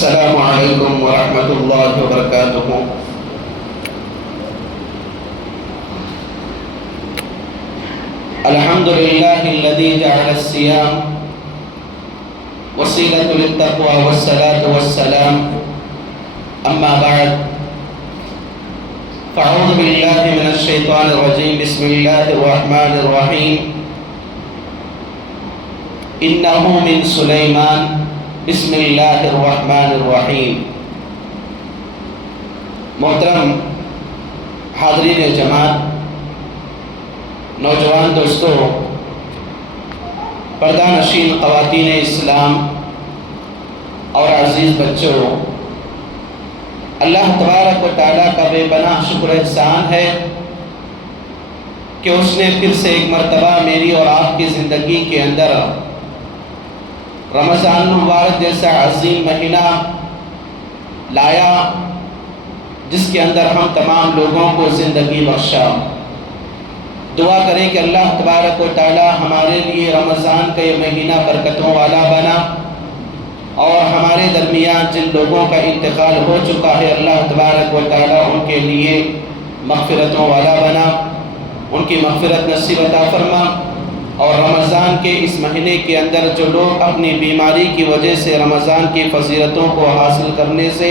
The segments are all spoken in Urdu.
السلام علیکم ورحمۃ اللہ وبرکاتہ۔ الحمد للہ الذی جعل الصیام وسیلۃ للتقوی والصلاة والسلام، اما بعد فاعوذ باللہ من الشیطان الرجیم، بسم اللہ الرحمن الرحیم، انہ من سلیمان، بسم اللہ الرحمن الرحیم۔ محترم حاضرین جماعت، نوجوان دوستوں، پردہ نشین خواتین اسلام اور عزیز بچوں، اللہ تبارک و تعالیٰ کا بے پناہ شکر احسان ہے کہ اس نے پھر سے ایک مرتبہ میری اور آپ کی زندگی کے اندر رمضان مبارک جیسا عظیم مہینہ لایا، جس کے اندر ہم تمام لوگوں کو زندگی بخشا۔ دعا کریں کہ اللہ تبارک و تعالی ہمارے لیے رمضان کا یہ مہینہ برکتوں والا بنا، اور ہمارے درمیان جن لوگوں کا انتقال ہو چکا ہے، اللہ تبارک و تعالی ان کے لیے مغفرتوں والا بنا، ان کی مغفرت نصیب عطا فرما۔ اور رمضان کے اس مہینے کے اندر جو لوگ اپنی بیماری کی وجہ سے رمضان کی فضیلتوں کو حاصل کرنے سے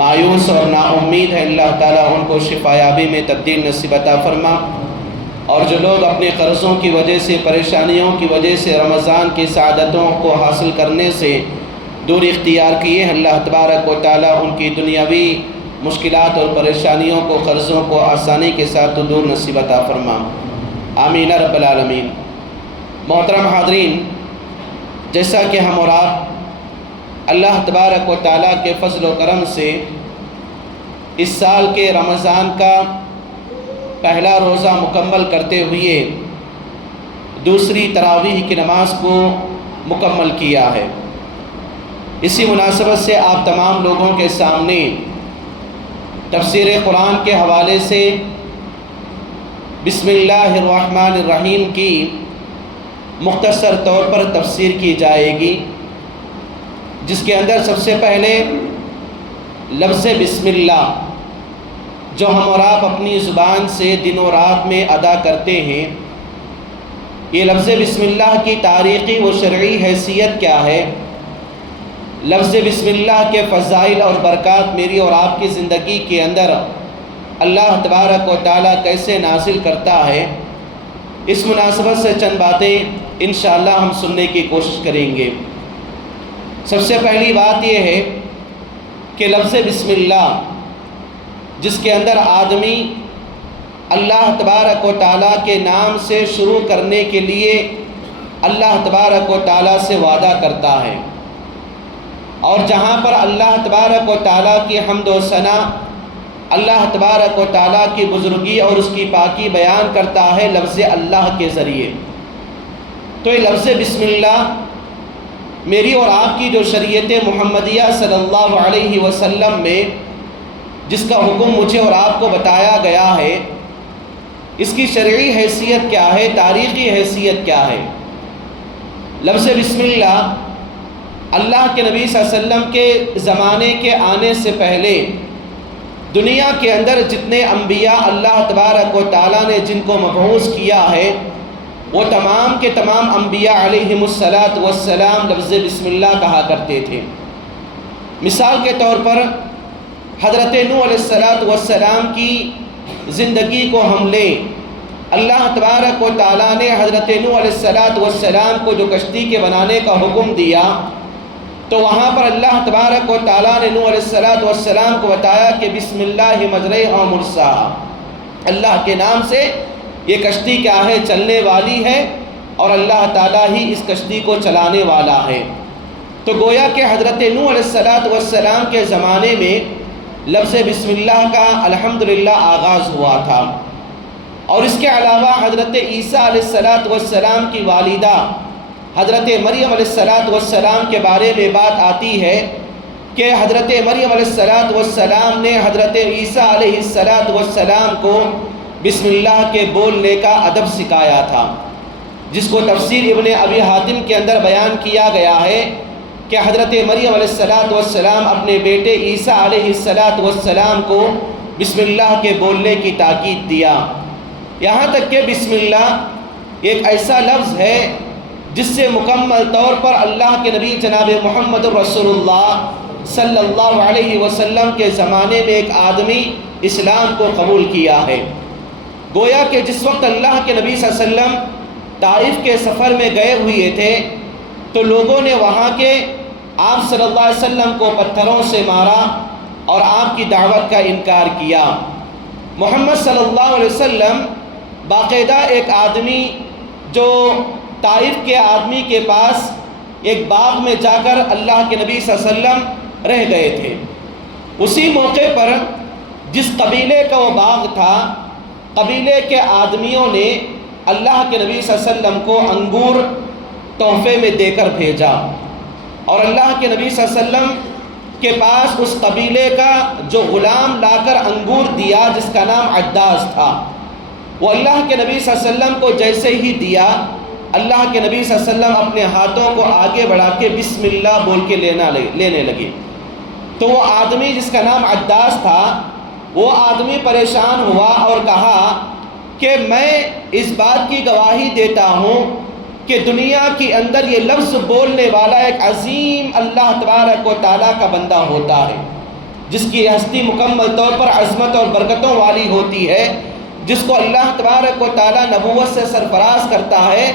مایوس اور نا امید ہے، اللہ تعالیٰ ان کو شفا یابی میں تبدیل نصیب عطا فرما۔ اور جو لوگ اپنے قرضوں کی وجہ سے، پریشانیوں کی وجہ سے رمضان کی سعادتوں کو حاصل کرنے سے دوری اختیار کیے ہیں، اللہ تبارک و تعالیٰ ان کی دنیاوی مشکلات اور پریشانیوں کو، قرضوں کو آسانی کے ساتھ دور نصیب عطا فرما، آمین رب العالمین۔ محترم حاضرین، جیسا کہ ہم اور آپ اللہ تبارک و تعالیٰ کے فضل و کرم سے اس سال کے رمضان کا پہلا روزہ مکمل کرتے ہوئے دوسری تراویح کی نماز کو مکمل کیا ہے، اسی مناسبت سے آپ تمام لوگوں کے سامنے تفسیر قرآن کے حوالے سے بسم اللہ الرحمن الرحیم کی مختصر طور پر تفسیر کی جائے گی، جس کے اندر سب سے پہلے لفظ بسم اللہ جو ہم اور آپ اپنی زبان سے دن و رات میں ادا کرتے ہیں، یہ لفظ بسم اللہ کی تاریخی و شرعی حیثیت کیا ہے، لفظ بسم اللہ کے فضائل اور برکات میری اور آپ کی زندگی کے اندر اللہ تبارک و تعالیٰ کیسے نازل کرتا ہے، اس مناسبت سے چند باتیں انشاءاللہ ہم سننے کی کوشش کریں گے۔ سب سے پہلی بات یہ ہے کہ لفظ بسم اللہ، جس کے اندر آدمی اللہ تبارک و تعالیٰ کے نام سے شروع کرنے کے لیے اللہ تبارک و تعالیٰ سے وعدہ کرتا ہے، اور جہاں پر اللہ تبارک و تعالیٰ کی حمد و ثنا، اللہ تبارک و تعالیٰ کی بزرگی اور اس کی پاکی بیان کرتا ہے لفظ اللہ کے ذریعے، تو یہ لفظ بسم اللہ میری اور آپ کی جو شریعت محمدیہ صلی اللہ علیہ وسلم میں جس کا حکم مجھے اور آپ کو بتایا گیا ہے، اس کی شرعی حیثیت کیا ہے، تاریخی حیثیت کیا ہے۔ لفظ بسم اللہ اللہ کے نبی صلی اللہ علیہ وسلم کے زمانے کے آنے سے پہلے دنیا کے اندر جتنے انبیاء اللہ تبارک و تعالیٰ نے جن کو مبعوث کیا ہے، وہ تمام کے تمام انبیاء علیہم السلام لفظ بسم اللہ کہا کرتے تھے۔ مثال کے طور پر حضرت نوح علیہ السلام کی زندگی کو ہم لیں، اللہ تبارک و تعالیٰ نے حضرت نوح علیہ السلام کو جو کشتی کے بنانے کا حکم دیا، تو وہاں پر اللہ تبارک و تعالیٰ نے نوح علیہ السلام کو بتایا کہ بسم اللہ مجریہا و مرساہا، اللہ کے نام سے یہ کشتی کیا ہے، چلنے والی ہے، اور اللہ تعالیٰ ہی اس کشتی کو چلانے والا ہے۔ تو گویا کہ حضرت نوح علیہ السلام کے زمانے میں لفظ بسم اللہ کا الحمدللہ آغاز ہوا تھا، اور اس کے علاوہ حضرت عیسیٰ علیہ السلام کی والدہ حضرت مریم علیہ السلام کے بارے میں بات آتی ہے کہ حضرت مریم علیہ السلام نے حضرت عیسیٰ علیہ السلام کو بسم اللہ کے بولنے کا ادب سکھایا تھا، جس کو تفسیر ابن ابی حاتم کے اندر بیان کیا گیا ہے کہ حضرت مریم علیہ السلام اپنے بیٹے عیسیٰ علیہ السلام کو بسم اللہ کے بولنے کی تاکید دیا. یہاں تک کہ بسم اللہ ایک ایسا لفظ ہے جس سے مکمل طور پر اللہ کے نبی جناب محمد رسول اللہ صلی اللہ علیہ وسلم کے زمانے میں ایک آدمی اسلام کو قبول کیا ہے. گویا کہ جس وقت اللہ کے نبی صلی اللہ علیہ وسلم طائف کے سفر میں گئے ہوئے تھے تو لوگوں نے وہاں کے آپ صلی اللہ علیہ وسلم کو پتھروں سے مارا اور آپ کی دعوت کا انکار کیا. محمد صلی اللہ علیہ وسلم باقاعدہ ایک آدمی جو طائف کے آدمی کے پاس ایک باغ میں جا کر اللہ کے نبی صلی اللہ علیہ وسلم رہ گئے تھے. اسی موقع پر جس قبیلے کا وہ باغ تھا، قبیلے کے آدمیوں نے اللہ کے نبی صلی اللہ علیہ وسلم کو انگور تحفے میں دے کر بھیجا، اور اللہ کے نبی صلی اللہ علیہ وسلم کے پاس اس قبیلے کا جو غلام لا کر انگور دیا جس کا نام عداس تھا، وہ اللہ کے نبی صلی اللہ علیہ وسلم کو جیسے ہی دیا، اللہ کے نبی صلی اللہ علیہ وسلم اپنے ہاتھوں کو آگے بڑھا کے بسم اللہ بول کے لینے لگے. تو وہ آدمی جس کا نام عداس تھا، وہ آدمی پریشان ہوا اور کہا کہ میں اس بات کی گواہی دیتا ہوں کہ دنیا کے اندر یہ لفظ بولنے والا ایک عظیم اللہ تبارک و تعالیٰ کا بندہ ہوتا ہے، جس کی ہستی مکمل طور پر عظمت اور برکتوں والی ہوتی ہے، جس کو اللہ تبارک و تعالیٰ نبوت سے سرفراز کرتا ہے،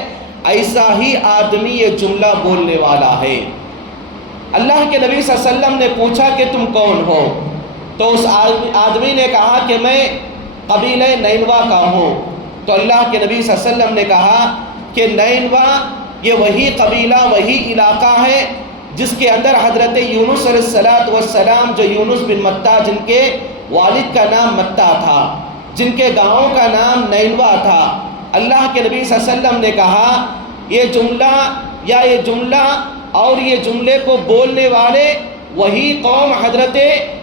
ایسا ہی آدمی یہ جملہ بولنے والا ہے. اللہ کے نبی صلی اللہ علیہ وسلم نے پوچھا کہ تم کون ہو؟ تو اس آدمی نے کہا کہ میں قبیلہ نینوا کا ہوں. تو اللہ کے نبی صلی اللہ علیہ وسلم نے کہا کہ نینوا یہ وہی قبیلہ، وہی علاقہ ہے جس کے اندر حضرت یونس علیہ السلام جو یونس بن متیٰ، جن کے والد کا نام متیٰ تھا، جن کے گاؤں کا نام نینوا تھا، اللہ کے نبی صلی اللہ علیہ وسلم نے کہا یہ جملہ اور یہ جملے کو بولنے والے وہی قوم حضرت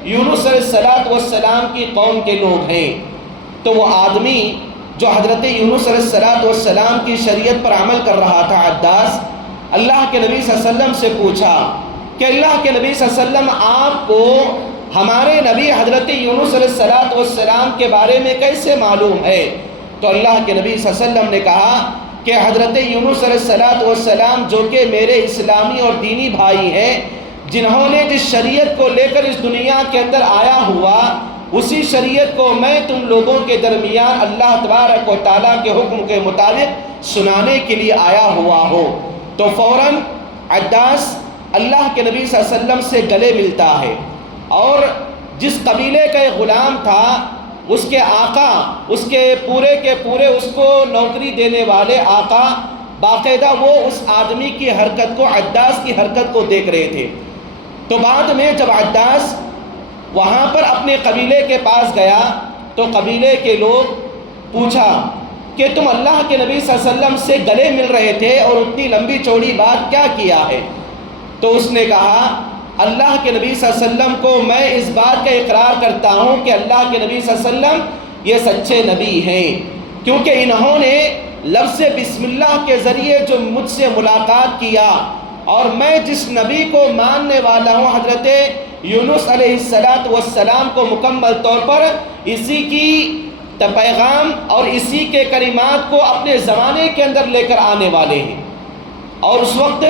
یونس علیہ السلام کی قوم کے لوگ ہیں. تو وہ آدمی جو حضرت یونس علیہ السلام کی شریعت پر عمل کر رہا تھا، عداس، اللہ کے نبی صلی اللہ علیہ وسلم سے پوچھا کہ اللہ کے نبی صلی اللہ علیہ وسلم آپ کو ہمارے نبی حضرت یونس علیہ السلام کے بارے میں کیسے معلوم ہے؟ تو اللہ کے نبی صلی اللہ علیہ وسلم نے کہا کہ حضرت یونس علیہ السلام جو کہ میرے اسلامی اور دینی بھائی ہیں، جنہوں نے جس شریعت کو لے کر اس دنیا کے اندر آیا ہوا، اسی شریعت کو میں تم لوگوں کے درمیان اللہ تبارک و تعالیٰ کے حکم کے مطابق سنانے کے لیے آیا ہوا ہوں. تو فوراً عداس اللہ کے نبی صلی اللہ علیہ وسلم سے گلے ملتا ہے، اور جس قبیلے کا ایک غلام تھا، اس کے آقا، اس کے پورے اس کو نوکری دینے والے آقا، باقاعدہ وہ اس آدمی کی حرکت کو، عداس کی حرکت کو دیکھ رہے تھے. تو بعد میں جب عداس وہاں پر اپنے قبیلے کے پاس گیا تو قبیلے کے لوگ پوچھا کہ تم اللہ کے نبی صلی اللہ علیہ وسلم سے گلے مل رہے تھے اور اتنی لمبی چوڑی بات کیا کیا ہے؟ تو اس نے کہا اللہ کے نبی صلی اللہ علیہ وسلم کو میں اس بات کا اقرار کرتا ہوں کہ اللہ کے نبی صلی اللہ علیہ وسلم یہ سچے نبی ہیں، کیونکہ انہوں نے لفظ بسم اللہ کے ذریعے جو مجھ سے ملاقات کیا، اور میں جس نبی کو ماننے والا ہوں حضرت یونس علیہ السلام کو مکمل طور پر اسی کی پیغام اور اسی کے کلمات کو اپنے زمانے کے اندر لے کر آنے والے ہیں. اور اس وقت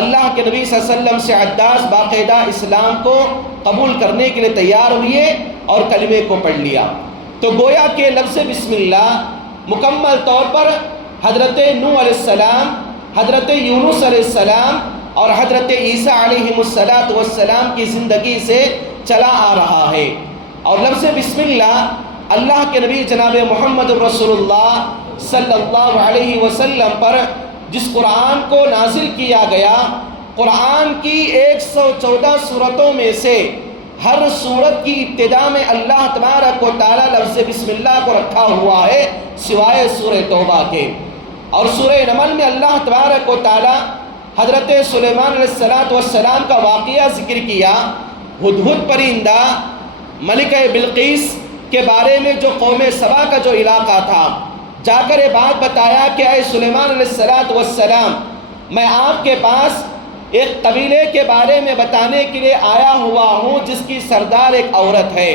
اللہ کے نبی صلی اللہ علیہ وسلم سے عداس باقاعدہ اسلام کو قبول کرنے کے لیے تیار ہوئے اور کلمے کو پڑھ لیا. تو گویا کہ لفظ بسم اللہ مکمل طور پر حضرت نوح علیہ السلام، حضرت یونس علیہ السلام اور حضرت عیسیٰ علیہ السلام کی زندگی سے چلا آ رہا ہے. اور لفظ بسم اللہ اللہ کے نبی جناب محمد رسول اللہ صلی اللہ علیہ وسلم پر جس قرآن کو نازل کیا گیا، قرآن کی 114 سورتوں میں سے ہر سورت کی ابتدا میں اللہ تبارک و تعالیٰ لفظ بسم اللہ کو رکھا ہوا ہے سوائے سورہ توبہ کے. اور سورہ نمل میں اللہ تبارک و تعالیٰ حضرت سلیمان علیہ السلام کا واقعہ ذکر کیا. ہدہد پرندہ ملکہ بلقیس کے بارے میں جو قوم سبا کا جو علاقہ تھا، جا کر یہ بات بتایا کہ اے سلیمان علیہ السلام، میں آپ کے پاس ایک قبیلے کے بارے میں بتانے کے لیے آیا ہوا ہوں جس کی سردار ایک عورت ہے،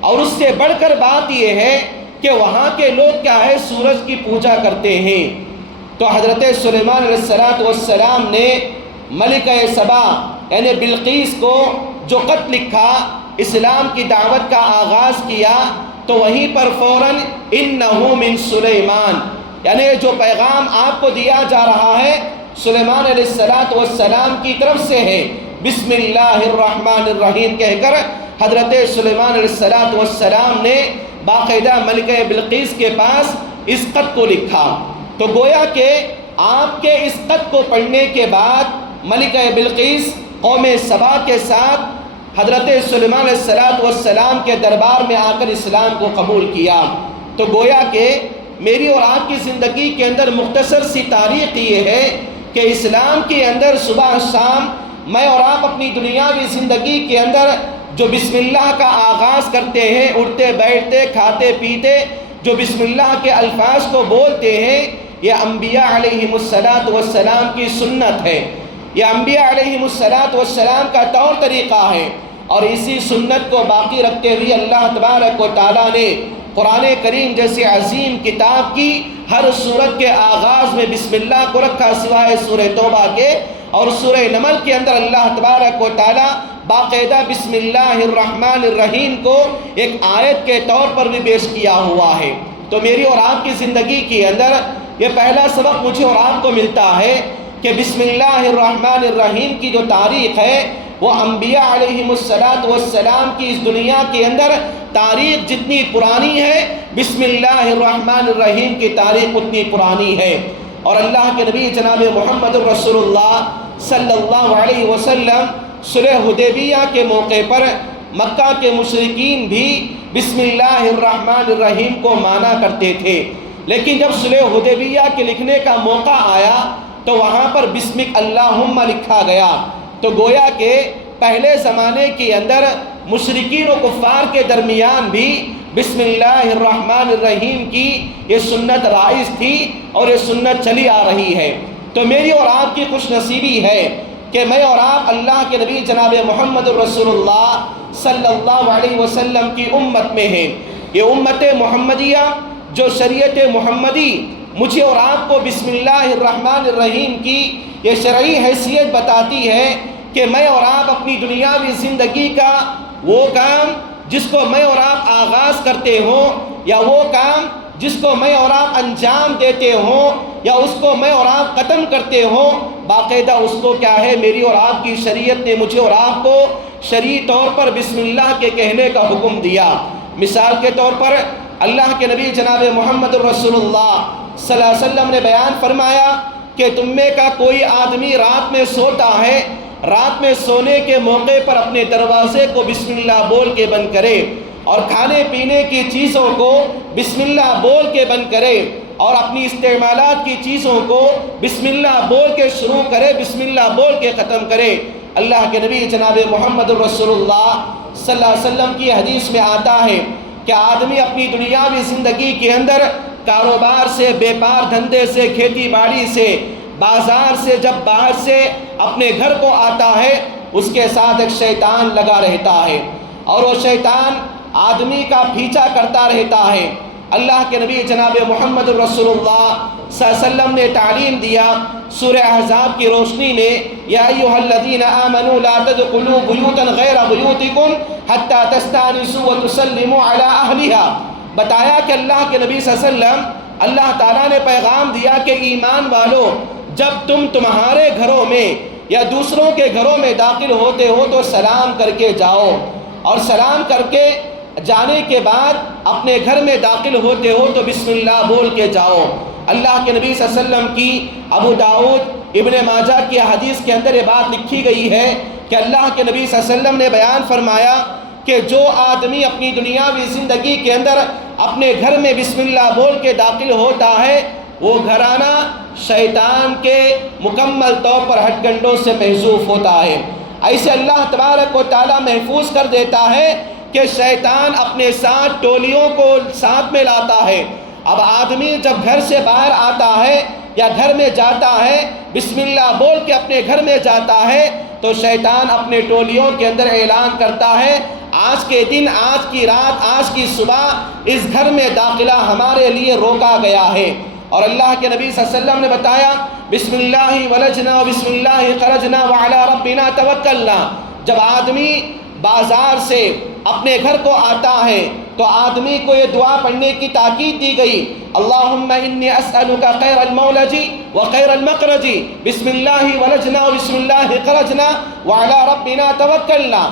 اور اس سے بڑھ کر بات یہ ہے کہ وہاں کے لوگ کیا ہے، سورج کی پوجا کرتے ہیں۔ تو حضرت سلیمان علیہ السلام نے ملکہ سبا یعنی بلقیس کو جو خط لکھا، اسلام کی دعوت کا آغاز کیا، تو وہیں پر فوراً انہ من سلیمان، یعنی جو پیغام آپ کو دیا جا رہا ہے سلیمان علیہ السلام کی طرف سے ہے، بسم اللہ الرحمن الرحیم کہہ کر حضرت سلیمان علیہ السلام نے باقاعدہ ملکہ بلقیس کے پاس اس خط کو لکھا۔ تو گویا کہ آپ کے اس خط کو پڑھنے کے بعد ملکہ بلقیس قوم سبا کے ساتھ حضرت سلیمان علیہ السلام کے دربار میں آ کر اسلام کو قبول کیا۔ تو گویا کہ میری اور آپ کی زندگی کے اندر مختصر سی تاریخ یہ ہے کہ اسلام کے اندر صبح شام میں اور آپ اپنی دنیاوی زندگی کے اندر جو بسم اللہ کا آغاز کرتے ہیں، اٹھتے بیٹھتے کھاتے پیتے جو بسم اللہ کے الفاظ کو بولتے ہیں، یہ انبیاء علیہم السلام کی سنت ہے، یہ انبیاء علیہم السلام کا طور طریقہ ہے، اور اسی سنت کو باقی رکھتے ہوئے اللہ تبارک و تعالیٰ نے قرآن کریم جیسے عظیم کتاب کی ہر سورت کے آغاز میں بسم اللہ کو رکھا، سوائے سورہ توبہ کے، اور سورہ نمل کے اندر اللہ تبارک و تعالیٰ باقاعدہ بسم اللہ الرحمن الرحیم کو ایک آیت کے طور پر بھی پیش کیا ہوا ہے۔ تو میری اور آپ کی زندگی کے اندر یہ پہلا سبق مجھے اور آپ کو ملتا ہے کہ بسم اللہ الرحمن الرحیم کی جو تاریخ ہے وہ انبیاء علیہم السلام کی اس دنیا کے اندر تاریخ جتنی پرانی ہے، بسم اللہ الرحمن الرحیم کی تاریخ اتنی پرانی ہے۔ اور اللہ کے نبی جناب محمد رسول اللہ صلی اللہ علیہ وسلم صلح حدیبیہ کے موقع پر مکہ کے مشرکین بھی بسم اللہ الرحمن الرحیم کو مانا کرتے تھے، لیکن جب صلح حدیبیہ کے لکھنے کا موقع آیا تو وہاں پر بسمک اللہم لکھا گیا۔ تو گویا کہ پہلے زمانے کے اندر مشرکین و کفار کے درمیان بھی بسم اللہ الرحمن الرحیم کی یہ سنت رائج تھی اور یہ سنت چلی آ رہی ہے۔ تو میری اور آپ کی خوش نصیبی ہے کہ میں اور آپ اللہ کے نبی جناب محمد رسول اللہ صلی اللہ علیہ وسلم کی امت میں ہیں۔ یہ امت محمدیہ جو شریعت محمدی مجھے اور آپ کو بسم اللہ الرحمن الرحیم کی یہ شرعی حیثیت بتاتی ہے کہ میں اور آپ اپنی دنیاوی زندگی کا وہ کام جس کو میں اور آپ آغاز کرتے ہوں، یا وہ کام جس کو میں اور آپ انجام دیتے ہوں، یا اس کو میں اور آپ ختم کرتے ہوں، باقاعدہ اس کو کیا ہے، میری اور آپ کی شریعت نے مجھے اور آپ کو شرعی طور پر بسم اللہ کے کہنے کا حکم دیا۔ مثال کے طور پر اللہ کے نبی جناب محمد رسول اللہ صلی اللہ علیہ وسلم نے بیان فرمایا کہ تم میں کا کوئی آدمی رات میں سوتا ہے، رات میں سونے کے موقع پر اپنے دروازے کو بسم اللہ بول کے بند کرے، اور کھانے پینے کی چیزوں کو بسم اللہ بول کے بند کرے، اور اپنی استعمالات کی چیزوں کو بسم اللہ بول کے شروع کرے، بسم اللہ بول کے ختم کرے۔ اللہ کے نبی جناب محمد رسول اللہ صلی اللہ علیہ وسلم کی حدیث میں آتا ہے کہ آدمی اپنی دنیاوی زندگی کے اندر کاروبار سے، بیپار دھندے سے، کھیتی باڑی سے، بازار سے جب باہر سے اپنے گھر کو آتا ہے، اس کے ساتھ ایک شیطان لگا رہتا ہے، اور وہ شیطان آدمی کا پیچھا کرتا رہتا ہے۔ اللہ کے نبی جناب محمد رسول اللہ صلی اللہ علیہ وسلم نے تعلیم دیا سورہ احزاب کی روشنی میں، یا ایھا الذین آمنوا لا تدخلوا بیوتا غیر بیوتکم حتی تستأنسوا وتسلموا علی اہلھا۔ بتایا کہ اللہ کے نبی صلی اللہ علیہ وسلم، اللہ تعالیٰ نے پیغام دیا کہ ایمان والو، جب تم تمہارے گھروں میں یا دوسروں کے گھروں میں داخل ہوتے ہو تو سلام کر کے جاؤ، اور سلام کر کے جانے کے بعد اپنے گھر میں داخل ہوتے ہو تو بسم اللہ بول کے جاؤ۔ اللہ کے نبی صلی اللہ علیہ وسلم کی ابو داؤد ابن ماجہ کی حدیث کے اندر یہ بات لکھی گئی ہے کہ اللہ کے نبی صلی اللہ علیہ وسلم نے بیان فرمایا کہ جو آدمی اپنی دنیاوی زندگی کے اندر اپنے گھر میں بسم اللہ بول کے داخل ہوتا ہے، وہ گھرانہ شیطان کے مکمل طور پر ہٹ کنڈوں سے محفوظ ہوتا ہے۔ ایسے اللہ تبارک و تعالیٰ محفوظ کر دیتا ہے کہ شیطان اپنے ساتھ ٹولیوں کو ساتھ میں لاتا ہے۔ اب آدمی جب گھر سے باہر آتا ہے یا گھر میں جاتا ہے، بسم اللہ بول کے اپنے گھر میں جاتا ہے، تو شیطان اپنے ٹولیوں کے اندر اعلان کرتا ہے آج کے دن، آج کی رات، آج کی صبح اس گھر میں داخلہ ہمارے لیے روکا گیا ہے۔ اور اللہ کے نبی صلی اللہ علیہ وسلم نے بتایا بسم اللہ ولجنا و بسم اللہ خرجنا وعلی ربنا توکلنا۔ جب آدمی بازار سے اپنے گھر کو آتا ہے تو آدمی کو یہ دعا پڑھنے کی تاکید دی گئی، اللہم انی اسألک خیر المولج و خیر المخرج، بسم اللہ ولجنا و بسم اللہ خرجنا وعلی ربنا توکلنا۔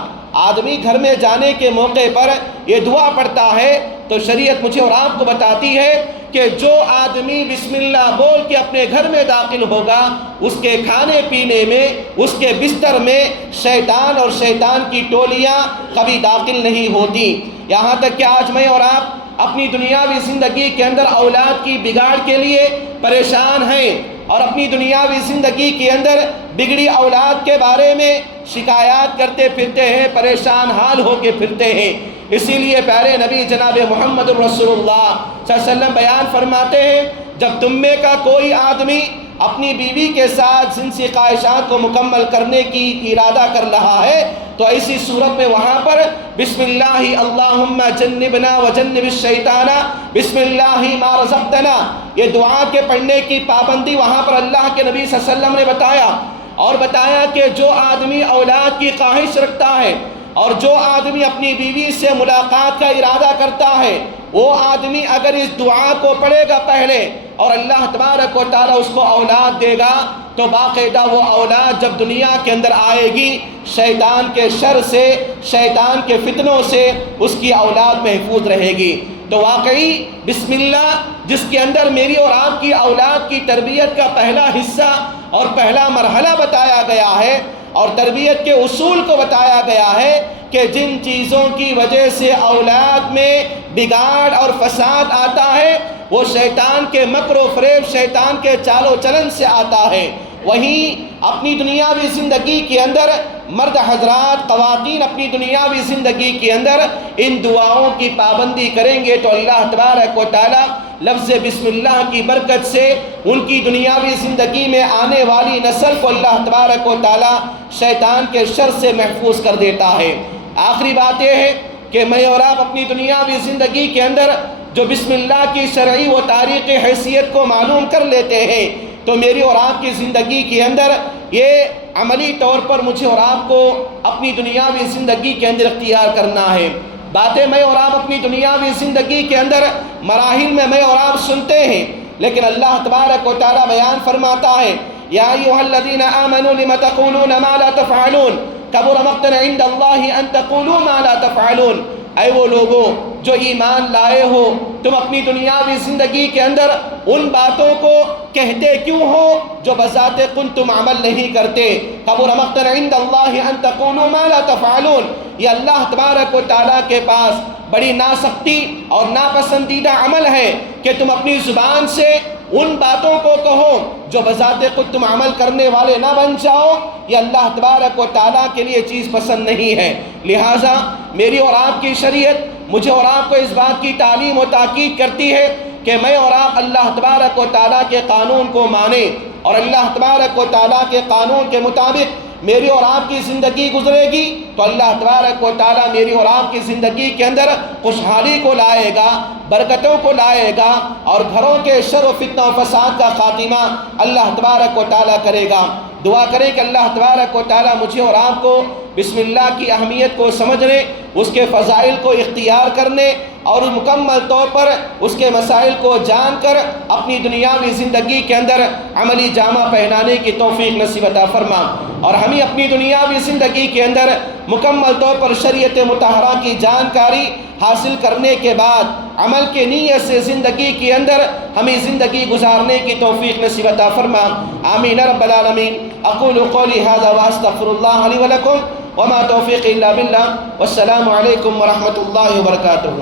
آدمی گھر میں جانے کے موقع پر یہ دعا پڑھتا ہے تو شریعت مجھے اور آپ کو بتاتی ہے کہ جو آدمی بسم اللہ بول کے اپنے گھر میں داخل ہوگا، اس کے کھانے پینے میں، اس کے بستر میں شیطان اور شیطان کی ٹولیاں کبھی داخل نہیں ہوتی۔ یہاں تک کہ آج میں اور آپ اپنی دنیاوی زندگی کے اندر اولاد کی بگاڑ کے لیے پریشان ہیں، اور اپنی دنیاوی زندگی کے اندر بگڑی اولاد کے بارے میں شکایات کرتے پھرتے ہیں، پریشان حال ہو کے پھرتے ہیں۔ اسی لیے پیارے نبی جناب محمد رسول اللہ صلی اللہ علیہ وسلم بیان فرماتے ہیں جب تم میں کا کوئی آدمی اپنی بیوی کے ساتھ جنسی خواہشات کو مکمل کرنے کی ارادہ کر رہا ہے تو ایسی صورت میں وہاں پر بسم اللہ اللہم جنبنا وجنب الشیطان بسم اللہ ما رزقتنا، یہ دعا کے پڑھنے کی پابندی وہاں پر اللہ کے نبی صلی اللہ علیہ وسلم نے بتایا، اور بتایا کہ جو آدمی اولاد کی خواہش رکھتا ہے اور جو آدمی اپنی بیوی سے ملاقات کا ارادہ کرتا ہے، وہ آدمی اگر اس دعا کو پڑھے گا پہلے اور اللہ تبارک و تعالیٰ اس کو اولاد دے گا تو باقاعدہ وہ اولاد جب دنیا کے اندر آئے گی شیطان کے شر سے، شیطان کے فتنوں سے اس کی اولاد محفوظ رہے گی۔ تو واقعی بسم اللہ جس کے اندر میری اور آپ کی اولاد کی تربیت کا پہلا حصہ اور پہلا مرحلہ بتایا گیا ہے، اور تربیت کے اصول کو بتایا گیا ہے کہ جن چیزوں کی وجہ سے اولاد میں بگاڑ اور فساد آتا ہے وہ شیطان کے مکر و فریب، شیطان کے چال و چلن سے آتا ہے۔ وہیں اپنی دنیاوی زندگی کے اندر مرد حضرات، خواتین اپنی دنیاوی زندگی کے اندر ان دعاؤں کی پابندی کریں گے تو اللہ تبارک و تعالیٰ لفظ بسم اللہ کی برکت سے ان کی دنیاوی زندگی میں آنے والی نسل کو اللہ تبارک و تعالیٰ شیطان کے شر سے محفوظ کر دیتا ہے۔ آخری بات یہ ہے کہ میں اور آپ اپنی دنیاوی زندگی کے اندر جو بسم اللہ کی شرعی و تاریخی حیثیت کو معلوم کر لیتے ہیں تو میری اور آپ کی زندگی کے اندر یہ عملی طور پر مجھے اور آپ کو اپنی دنیاوی زندگی کے اندر اختیار کرنا ہے۔ باتیں میں اور آپ اپنی دنیاوی زندگی کے اندر مراحل میں میں اور آپ سنتے ہیں، لیکن اللہ تبارک و تعالیٰ بیان فرماتا ہے یا ایھا الذین آمنوا لم تقولون ما لا تفعلون کبر مقتا عند اللہ ان تقولوا ما لا تفعلون۔ اے وہ لوگوں جو ایمان لائے ہو، تم اپنی دنیاوی زندگی کے اندر ان باتوں کو کہتے کیوں ہو جو بذات خود تم عمل نہیں کرتے۔ کبر مقتا عند اللہ ان تقولوا ما لا تفعلون، یہ اللہ تبارک و تعالیٰ کے پاس بڑی ناسختی اور ناپسندیدہ عمل ہے کہ تم اپنی زبان سے ان باتوں کو کہو جو بذات خود تم عمل کرنے والے نہ بن جاؤ، یہ اللہ تبارک و تعالیٰ کے لیے چیز پسند نہیں ہے۔ لہٰذا میری اور آپ کی شریعت مجھے اور آپ کو اس بات کی تعلیم و تاکید کرتی ہے کہ میں اور آپ اللہ تبارک و تعالیٰ کے قانون کو مانیں، اور اللہ تبارک و تعالیٰ کے قانون کے مطابق میری اور آپ کی زندگی گزرے گی تو اللہ تبارک و تعالیٰ میری اور آپ کی زندگی کے اندر خوشحالی کو لائے گا، برکتوں کو لائے گا، اور گھروں کے شر و فتنہ و فساد کا خاتمہ اللہ تبارک و تعالیٰ کرے گا۔ دعا کریں کہ اللہ تبارک و تعالیٰ مجھے اور آپ کو بسم اللہ کی اہمیت کو سمجھنے، اس کے فضائل کو اختیار کرنے اور مکمل طور پر اس کے مسائل کو جان کر اپنی دنیاوی زندگی کے اندر عملی جامہ پہنانے کی توفیق نصیب عطا فرما، اور ہمیں اپنی دنیاوی زندگی کے اندر مکمل طور پر شریعت مطہرہ کی جانکاری حاصل کرنے کے بعد عمل کے نیت سے زندگی کے اندر ہمیں زندگی گزارنے کی توفیق نصیب عطا فرما۔ آمین رب العالمین۔ اقول قولی ھذا واستغفر اللہ لی ولکم وما توفیقی الا باللہ، والسلام علیکم ورحمۃ اللہ وبرکاتہ۔